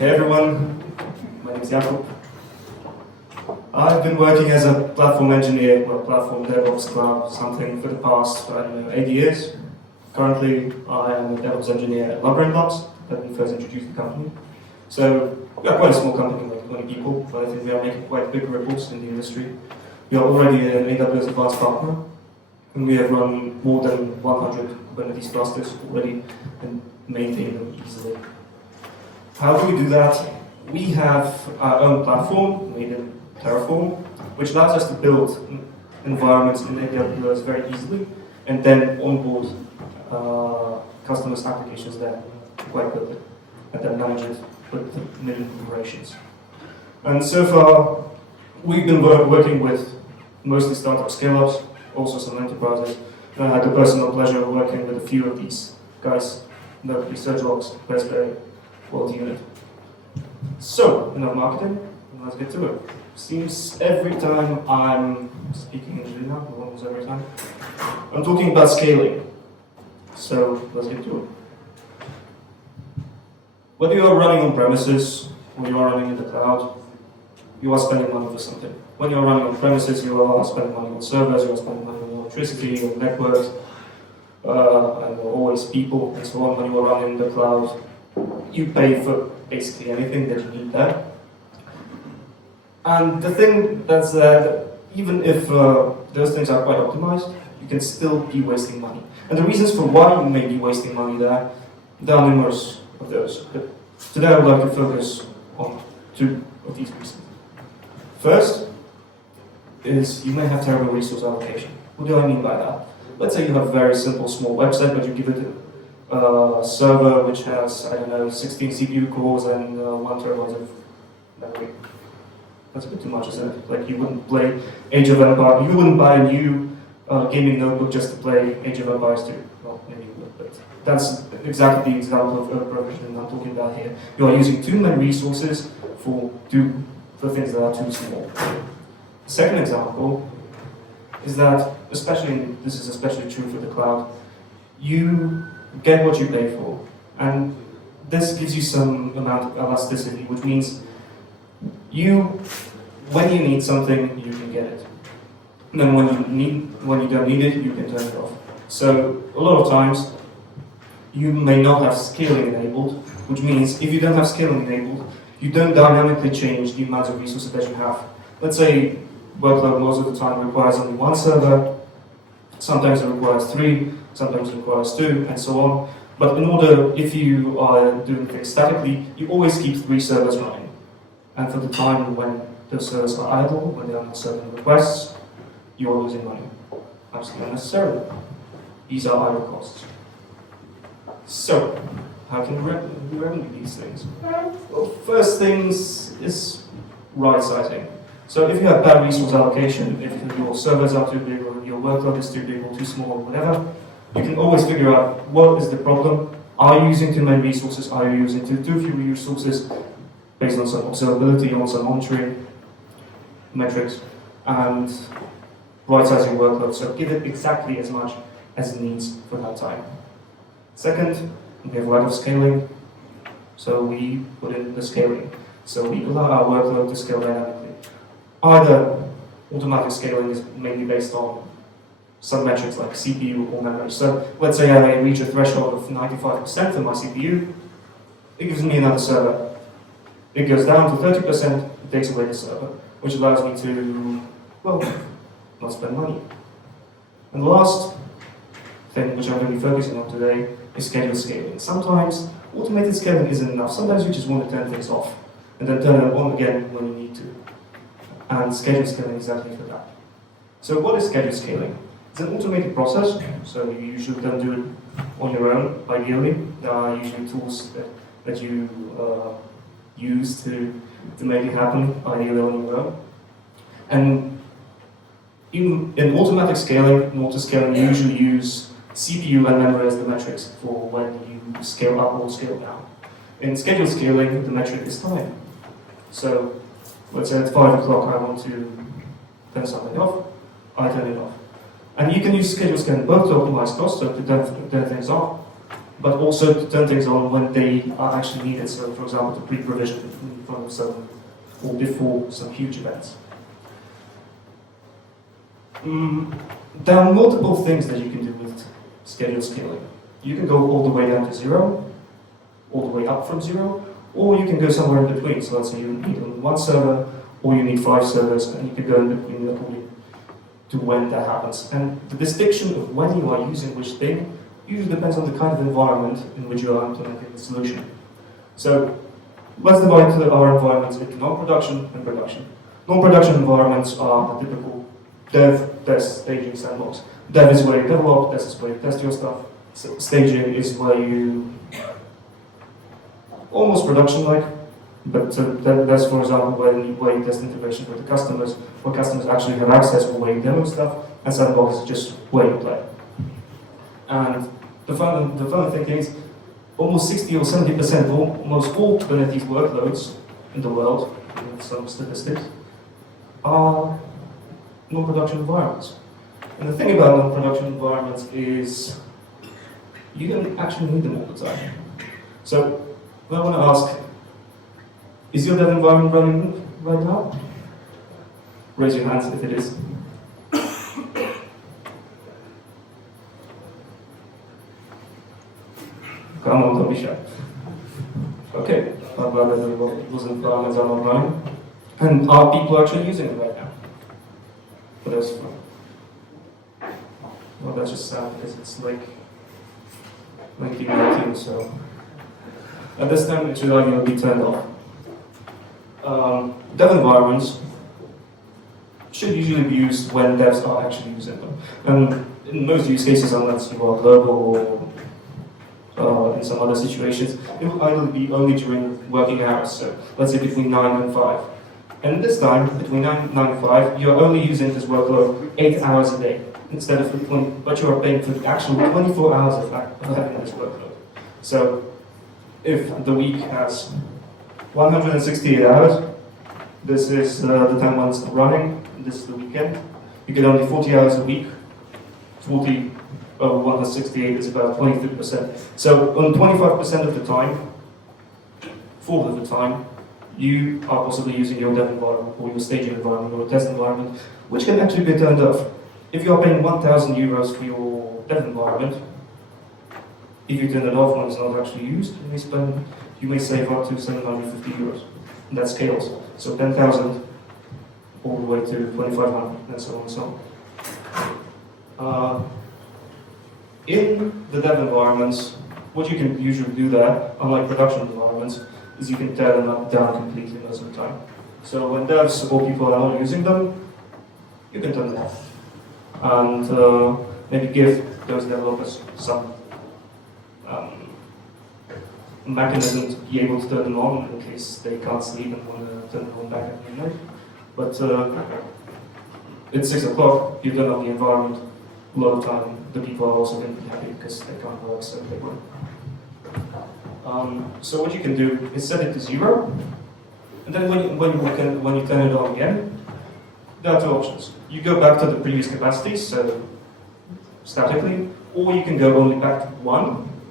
Hey everyone, my name is Jakub. I've been working as a platform engineer, well, platform DevOps cloud, something for the past, 8 years. Currently, I am a DevOps engineer at Labyrinth Labs, that we first introduced the company. So, we are quite a small company, like 20 people, but I think we are making quite big ripples in the industry. We are already an AWS Advanced partner, and we have run more than 100 Kubernetes clusters already and maintain them easily. How do we do that? We have our own platform made in Terraform, which allows us to build environments in AWS very easily and then onboard customers' applications there quite quickly and then manage it with minimum operations. And so far, we've been working with mostly startup scale-ups, also some enterprises, and I had the personal pleasure of working with a few of these guys, notably SurgeLogs, Raspberry, Quality Unit. So, enough marketing, let's get to it. Seems every time I'm speaking English now, almost every time, I'm talking about scaling. So, let's get to it. Whether you are running on premises or you are running in the cloud, you are spending money for something. When you are running on premises, you are spending money on servers, you are spending money on electricity, on networks, and always people, and so on. When you are running in the cloud, you pay for basically anything that you need there. And the thing that's that even if those things are quite optimized, you can still be wasting money. And the reasons for why you may be wasting money there are numerous of those. But today I would like to focus on two of these reasons. First is you may have terrible resource allocation. What do I mean by that? Let's say you have a very simple small website, but you give it a server which has, 16 CPU cores and 1 terabyte of memory. That's a bit too much, isn't it? Like you wouldn't play Age of Empires, you wouldn't buy a new gaming notebook just to play Age of Empires 2. Well, maybe you would, but that's exactly the example of provisioning I'm talking about here. You are using too many resources for things that are too small. The second example is that, this is especially true for the cloud, you get what you pay for. And this gives you some amount of elasticity, which means when you need something, you can get it. And then when you don't need it, you can turn it off. So a lot of times, you may not have scaling enabled, which means if you don't have scaling enabled, you don't dynamically change the amount of resources that you have. Let's say workload most of the time requires only 1 server, sometimes it requires 3, sometimes it requires 2, and so on. But in order, if you are doing things statically, you always keep 3 servers running. And for the time when those servers are idle, when they are not serving requests, you are losing money. Absolutely unnecessarily. These are idle costs. So, how can we remedy these things? Well, first things is right sizing. So if you have bad resource allocation, if your servers are too big or your workload is too big or too small or whatever, you can always figure out what is the problem. Are you using too many resources? Are you using too few resources based on some observability, on some monitoring metrics, and right-size your workload. So give it exactly as much as it needs for that time. Second, we have lack of scaling. So we put in the scaling. So we allow our workload to scale dynamically. Either automatic scaling is mainly based on some metrics like CPU or memory. So let's say I reach a threshold of 95% for my CPU, it gives me another server. It goes down to 30%, it takes away the server, which allows me to, well, not spend money. And the last thing which I'm going to be focusing on today is schedule scaling. Sometimes automated scaling isn't enough. Sometimes you just want to turn things off and then turn it on again when you need to. And schedule scaling is exactly for that. So what is schedule scaling? It's an automated process, so you usually don't do it on your own, ideally. There are usually tools that you use to make it happen, ideally on your own. And in automatic scaling, in auto-scaling, you usually use CPU and memory as the metrics for when you scale up or scale down. In schedule scaling, the metric is time. So let's say at 5 o'clock I want to turn something off, I turn it off. And you can use schedule scaling both to optimize costs, so to turn things off, but also to turn things on when they are actually needed. So, for example, to pre-provision in front of some or before some huge events. There are multiple things that you can do with schedule scaling. You can go all the way down to 0, all the way up from 0, or you can go somewhere in between. So let's say you need only 1 server, or you need 5 servers, and you can go in between according to when that happens. And the distinction of when you are using which thing usually depends on the kind of environment in which you are implementing the solution. So let's divide our environments into non-production and production. Non-production environments are the typical dev, test, staging, sandbox. Dev is where you develop, test is where you test your stuff, staging is where you almost production-like, but that's, for example, where you test integration with the customers, where customers actually have access, or where you demo stuff, and sandbox is just where you play. And the funny thing is, almost 60 or 70% of almost all Kubernetes workloads in the world, with some statistics, are non-production environments. And the thing about non-production environments is you don't actually need them all the time. So I want to ask, is your dev environment running right now? Raise your hands if it is. Come on, don't be shy. Okay, I'm glad that those environments are not running. And are people actually using it right now? For those fun. Well, that's just sad because it's like 1919, so at this time it should arguably be turned off. Dev environments should usually be used when devs are actually using them. And in most use cases, unless you are global or in some other situations, it will either be only during working hours, so let's say between 9 and 5. And this time, between 9 and 5, you're only using this workload 8 hours a day, instead of 20, but you are paying for the actual 24 hours of having this workload. So if the week has 168 hours, this is the time when it's running, this is the weekend. You get only 40 hours a week. 40 over 168 is about 23%. So on 25% of the time, 4 of the time, you are possibly using your dev environment or your staging environment or test environment, which can actually be turned off. If you are paying 1,000 euros for your dev environment, if you turn it off when it's not actually used, you may save up to 750 euros. And that scales. So 10,000 all the way to 2,500 and so on and so on. In the dev environments, what you can usually do there, unlike production environments, is you can tear them down completely most of the time. So when devs or people are not using them, you can turn them off. And maybe give those developers some mechanism to be able to turn them on in case they can't sleep and want to turn them on back at midnight. But it's 6 o'clock, you turn off the environment, a lot of time the people are also going to be happy because they can't work, so they work. So what you can do is set it to 0, and then when you turn it on again, there are 2 options. You go back to the previous capacity, so statically, or you can go only back to 1,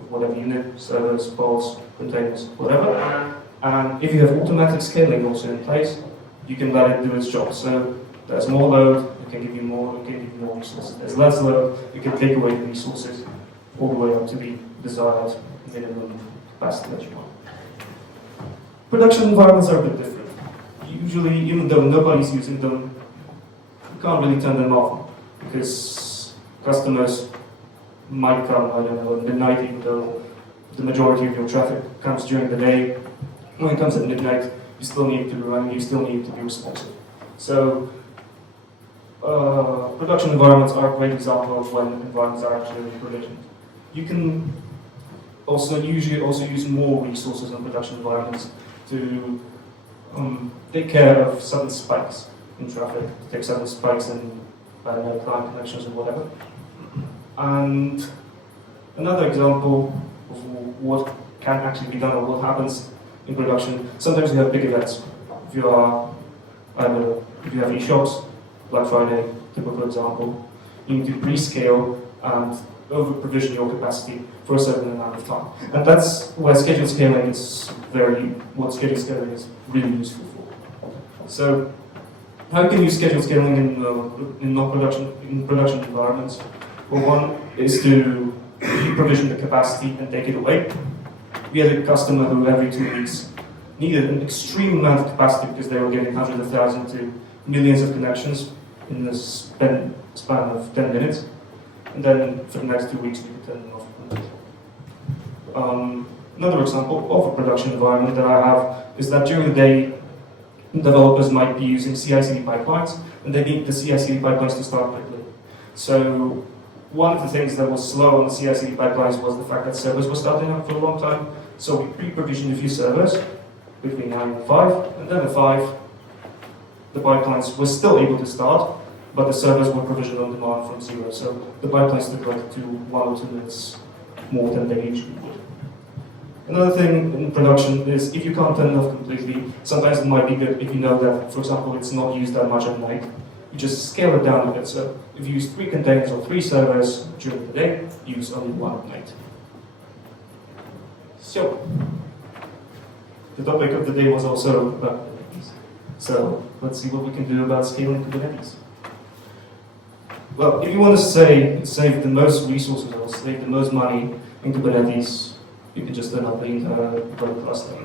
whatever unit, servers, pods, containers, whatever. And if you have automatic scaling also in place, you can let it do its job. So there's more load, it can give you more resources. There's less load, you can take away the resources all the way up to the desired minimum capacity that you want. Production environments are a bit different. Usually, even though nobody's using them, you can't really turn them off because customers might come, I don't know, at midnight, even though the majority of your traffic comes during the day. When it comes at midnight, you still need to run, you still need to be responsive. So, production environments are a great example of when environments are actually provisioned. You can usually use more resources in production environments to take care of sudden spikes in traffic, take sudden spikes in client connections or whatever. And another example of what can actually be done or what happens in production, sometimes you have big events. If you are, I don't know, if you have e-shops, Black Friday, typical example, you need to pre-scale and over-provision your capacity for a certain amount of time. And that's where schedule scaling is what schedule scaling is really useful for. So, how can you use schedule scaling in production environments? Well, one is to provision the capacity and take it away. We had a customer who every 2 weeks needed an extreme amount of capacity because they were getting hundreds of thousands to millions of connections in the span of 10 minutes. And then for the next 2 weeks, we could turn them off. Another example of a production environment that I have is that during the day, developers might be using CI/CD pipelines, and they need the CI/CD pipelines to start quickly. So one of the things that was slow on the CI/CD pipelines was the fact that servers were starting up for a long time. So we pre-provisioned a few servers between 9 and 5, and then at 5, the pipelines were still able to start, but the servers were provisioned on demand from 0. So the pipelines took like 1 or 2 minutes more than they usually would. Another thing in production is if you can't turn it off completely, sometimes it might be good if you know that, for example, it's not used that much at night. You just scale it down a bit. So if you use 3 containers or 3 servers during the day, use only 1 at night. So, the topic of the day was also about Kubernetes. So let's see what we can do about scaling Kubernetes. Well, if you want to save the most resources or save the most money in Kubernetes, you can just turn up the entire web cluster.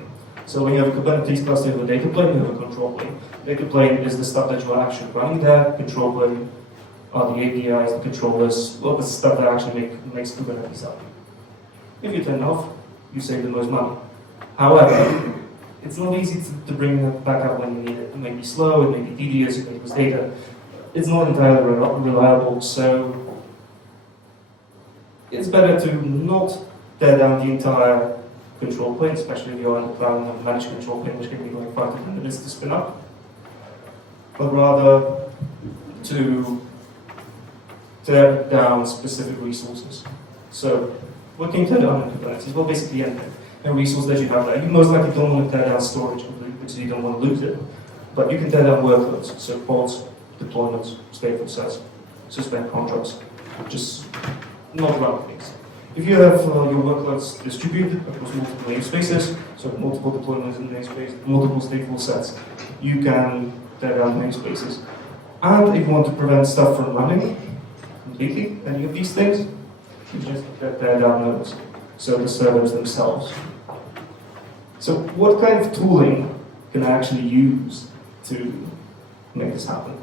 So when you have a Kubernetes cluster, you have a data plane, you have a control plane. Data plane is the stuff that you are actually running there. Control plane are the APIs, the controllers, all the stuff that actually makes Kubernetes up. If you turn it off, you save the most money. However, it's not easy to bring that back up when you need it. It may be slow, it may be tedious, it may lose data. It's not entirely reliable, so it's better to not tear down the entire control plane, especially if you're on the cloud and have a managed control plane, which can be like 5 to 10 minutes to spin up, but rather to tear down specific resources. So, what can you tear down in Kubernetes? Well, basically anything. A resource that you have there. You most likely don't want to tear down storage completely because you don't want to lose it, but you can tear down workloads, so pods, deployments, stateful sets, suspend contracts, just not run things. If you have your workloads distributed across multiple namespaces, so multiple deployments in namespace, multiple stateful sets, you can tear down namespaces. And if you want to prevent stuff from running completely, any of these things, you just tear down nodes, so the servers themselves. So what kind of tooling can I actually use to make this happen?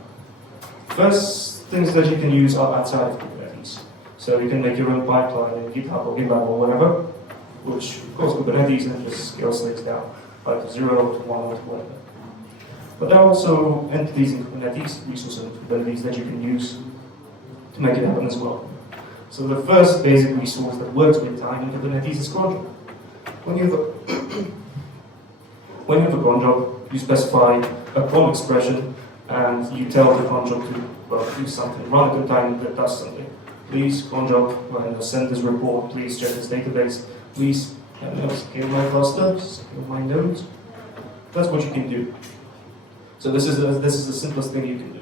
First things that you can use are outside of Kubernetes. So you can make your own pipeline in GitHub or GitLab or whatever, which of course Kubernetes and just scales things down, like 0 to 1 or to whatever. But there are also entities in Kubernetes, resources in Kubernetes that you can use to make it happen as well. So the first basic resource that works with time in Kubernetes is cron job. When you have a cron job, you specify a cron expression and you tell the cron job to do something, run a container that does something. Please, cron job, send this report, please check this database, please scale my cluster, scale my nodes. That's what you can do. So this is the simplest thing you can do.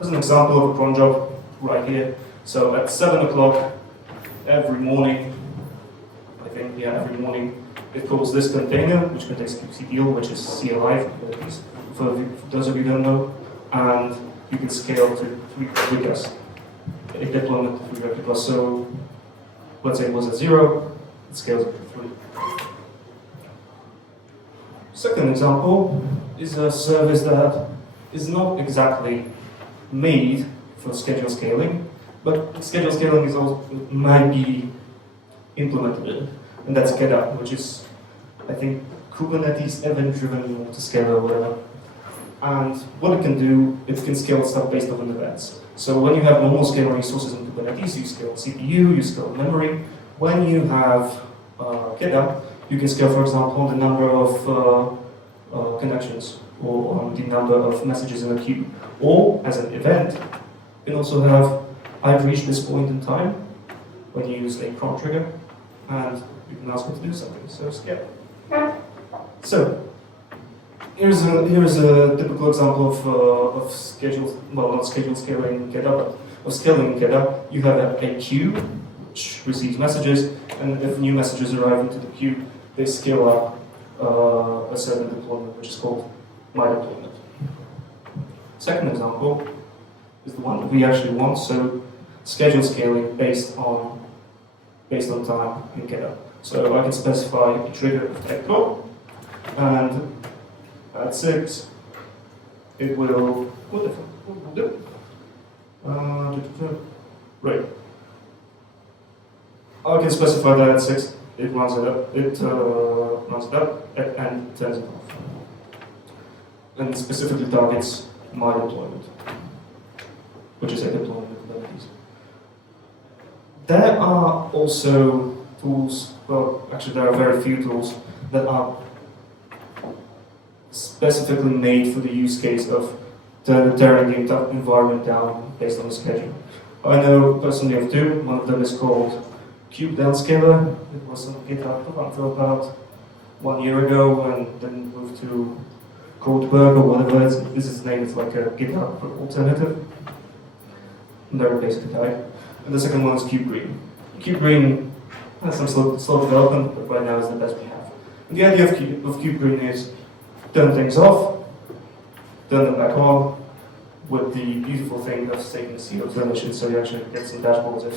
As an example of a cron job right here. So at 7 o'clock every morning, every morning, it calls this container, which contains kubectl, which is CLI, for those of you who don't know, and you can scale to 3 replicas. A deployment to 3 replicas. So let's say it was at 0, it scales up to 3. Second example is a service that is not exactly made for schedule scaling, but schedule scaling is also might be implemented in, and that's GetUp, which is, I think, Kubernetes event-driven autoscaler or whatever. And what it can do, it can scale stuff based on events. So when you have normal scale resources in Kubernetes, you scale CPU, you scale memory. When you have GetUp, you can scale, for example, the number of connections or the number of messages in a queue. Or, as an event, you can also have, I've reached this point in time, when you use a cron trigger, and you can ask it to do something, so scale. So, here's a typical example of scheduled, well, not scheduled scaling GetUp, but of scaling GetUp. You have a queue which receives messages, and if new messages arrive into the queue, they scale up a certain deployment, which is called my deployment. Second example is the one that we actually want, so schedule scaling based on time in GitHub. So I can specify a trigger of type clock, and at 6, it will, what the fuck, what will do? Right. I can specify that at 6, it runs it up, and turns it off. And specifically targets my deployment, which is a deployment of Kubernetes. There are also tools, well, actually there are very few tools that are specifically made for the use case of tearing the environment down based on a schedule. I know personally of two. One of them is called Kube Downscaler. It was on GitHub until about 1 year ago, and then moved to Codeberg or whatever this is name. It's like a GitHub alternative. And they're basically died. And the second one is KubeGreen. KubeGreen has some slow development, but right now is the best we have. And the idea of KubeGreen is turn things off, turn them back on, with the beautiful thing of taking the CO2 emissions, so you actually get some dashboards of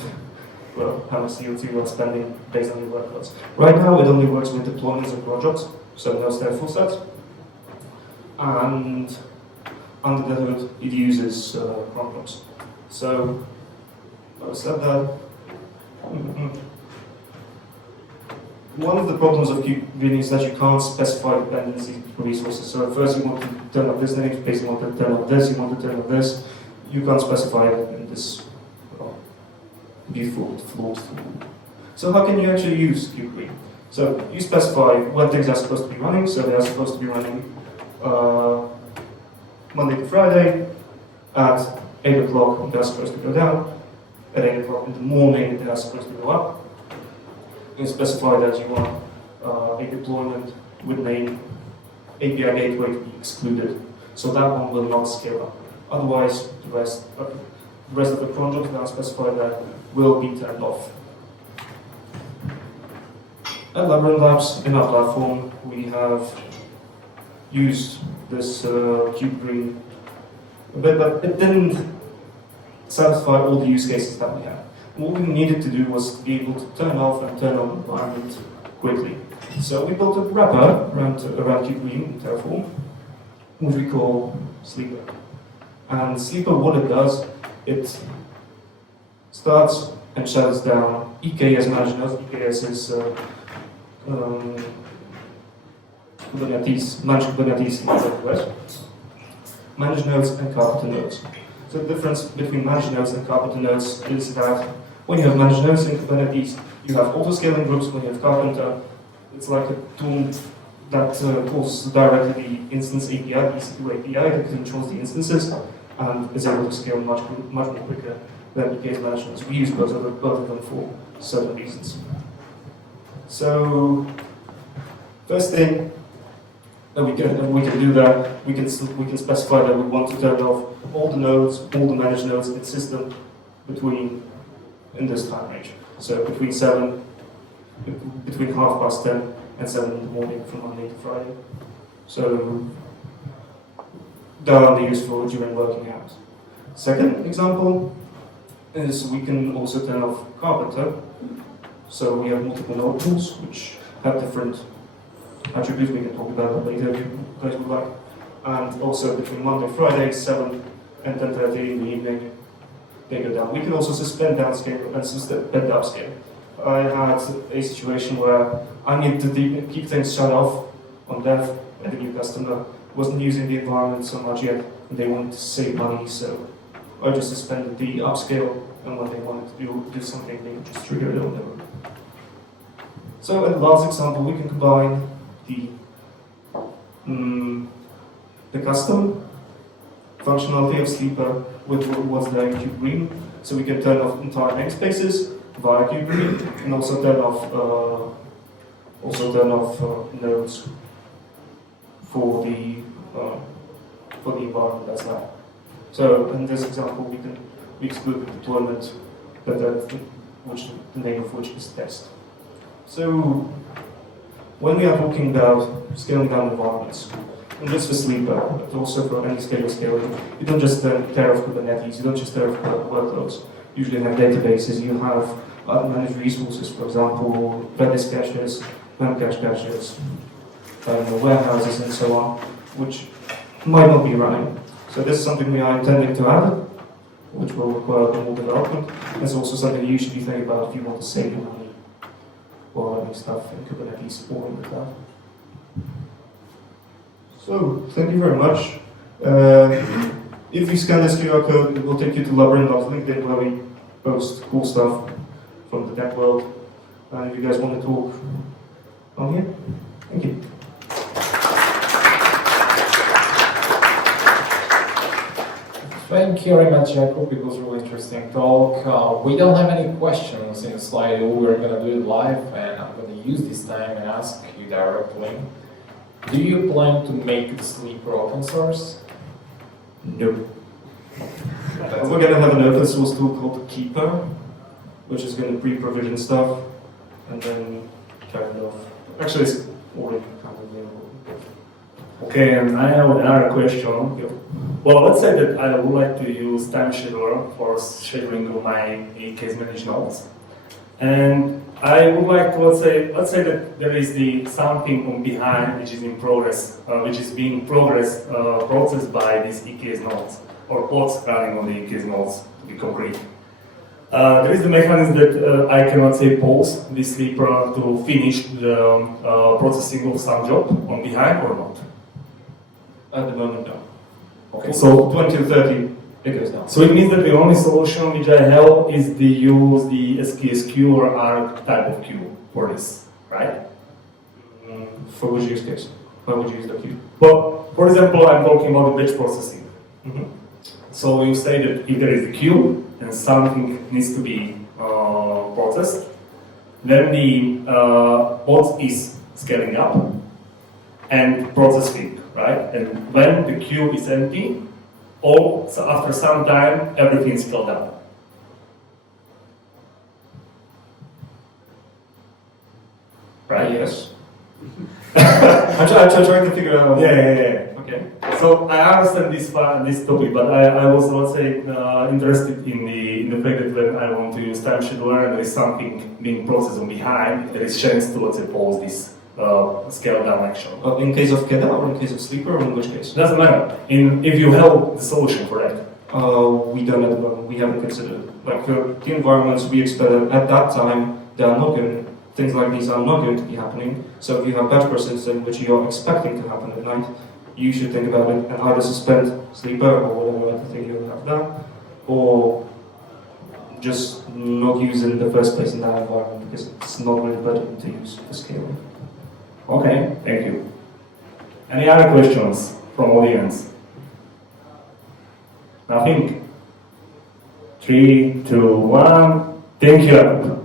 how much CO2 you're spending based on your workloads. Right now, it only works with deployments of projects, so no stateful sets. And under the hood, it uses cron blocks. So, I said that. One of the problems of KubeGreen is that you can't specify dependencies for resources. So first you want to turn up this namespace, you want to turn up this, you want to turn up this. You can't specify it in this beautiful flawed tool. So how can you actually use KubeGreen? So you specify when things are supposed to be running. So they are supposed to be running Monday to Friday at 8 o'clock. They are supposed to go down. At 8 o'clock in the morning, they are supposed to go up. You specify that you want a deployment with name API gateway to be excluded, so that one will not scale up. Otherwise, the rest of the projects that are specified there will be turned off. At Labyrinth Labs, in our platform, we have used this KubeGreen a bit, but it didn't satisfy all the use cases that we had. What we needed to do was to be able to turn off and turn on the environment quickly. So we built a wrapper around KubeGreen in Terraform, which we call Sleeper. And Sleeper, what it does, it starts and shuts down EKS managed nodes. EKS is Kubernetes, managed Kubernetes in AWS. Managed nodes and Carpenter nodes. So the difference between managed nodes and Carpenter nodes is that when you have managed nodes in Kubernetes, you have auto-scaling groups. When you have Carpenter, it's like a tool that calls directly the instance API, the EC2 API, that controls the instances and is able to scale much more quicker than EKS managed nodes. We use both of them for certain reasons. So, first thing that we can do that, we can specify that we want to turn off all the nodes, all the managed nodes in the system in this time range. So between 10 and 7 in the morning from Monday to Friday. So they're only useful during working hours. Second example is we can also turn off Carpenter. So we have multiple node pools which have different attributes. We can talk about that later if you guys would like. And also between Monday, Friday, 7 and 10:30 in the evening, they go down. We can also suspend downscale and suspend upscale. I had a situation where I needed to keep things shut off on dev, and the new customer wasn't using the environment so much yet, and they wanted to save money, so I just suspended the upscale, and when they wanted to do something, they would just trigger it on their own. So in the last example, we can combine the custom functionality of Sleeper with what's there in KubeGreen. So we can turn off entire namespaces via KubeGreen, and also turn off nodes for the environment that's there. So in this example, we exclude the deployment that which the name of which is test. So when we are talking about scaling down environments, not just for Sleeper, but also for any scale scaling, you don't just tear off Kubernetes, you don't just tear off workloads. Usually you have databases, you have managed resources, for example, Redis caches, Memcache caches, warehouses and so on, which might not be running. So this is something we are intending to add, which will require more development. It's also something you should be thinking about if you want to save your money while running stuff in Kubernetes or in the cloud. So, thank you very much. If you scan this QR code, it will take you to Labyrinth Labs LinkedIn, where we post cool stuff from the tech world. If you guys want to talk on here, thank you. Thank you very much, Jakub. It was a really interesting talk. We don't have any questions in Slido. We're going to do it live, and I'm going to use this time and ask you directly. Do you plan to make the Sleeper open source? No. We're going to have an open source tool called Keeper, which is going to pre-provision stuff, and then kind of... Actually, it's already kind of available. Okay, and I have another question. Well, let's say that I would like to use time scheduler for scheduling my case managed nodes. And I would like to, let's say that there is something on behind which is in progress, which is being processed by these EKS nodes, or pods running on the EKS nodes, to be concrete. There is the mechanism that I cannot pause this Sleeper to finish the processing of some job on behind or not. At the moment, no. Okay, so 20 to 30, it goes down. So it means that the only solution which I have is to use the SKSQ or ARC type of queue for this, right? For which use case? Why would you use the queue? Well, for example, I'm talking about the batch processing. Mm-hmm. So you say that if there is a queue and something needs to be processed, then the pod is scaling up and processing, right? And when the queue is empty, so after some time, everything is scaled up. Right? Yes. I'm trying to figure out. Yeah. Okay. So I understand this topic, but I was, let's say, interested in the fact that when I want to use time scheduler and there is something being processed on behind, there is chance to, let's say, pause this scale down action. In case of Keda or in case of Sleeper, or in which case? Doesn't matter. If you have the solution for that. We don't at the moment. We haven't considered it. Like for the environments we expect at that time, they are not going. Things like these are not going to be happening. So if you have batch processing which you are expecting to happen at night, you should think about it and either suspend Sleeper or whatever other thing you have done, or just not use it in the first place in that environment because it's not really budgeted to use for scaling. Okay, thank you. Any other questions from audience? Nothing? 3, 2, 1. Thank you.